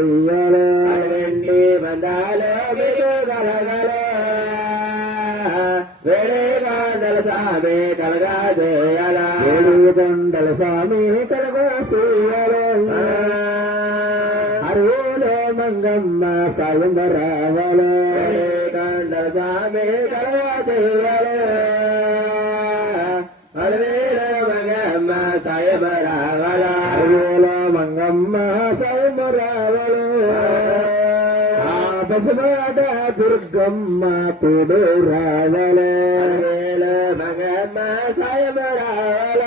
చెయ్యాలి వెండి బంధాలు మీకు కలగలు వేడిగండల స్వామి కలగా చేయాల వేడిగండల స్వామి కలగా చేయాలి అరువులో మంగమ్మ సాయం రావాలి వేడిగండల స్వామి కలగా చేయాలి అరువేల మంగమ్మ సాయం రావాల అరువులో మంగమ్మ సాయం రావాలి బసవాడ దుర్గమ్మ తోడు రావాలే మంగమ్మ సాయం రావాల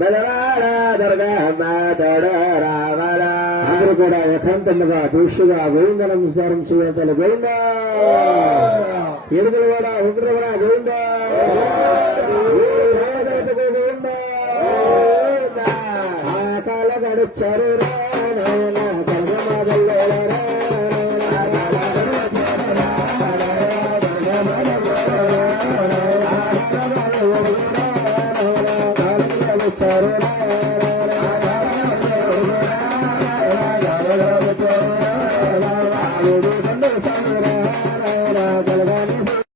బలవాడ దుర్గమ్మ తోడు రావాల అందరూ కూడా యథాంతముగా దూషుగా గోవింద నమస్కారం చేయాలి గోవింద ఏడుగుల వాడ ఉగ్రవడ గోవింద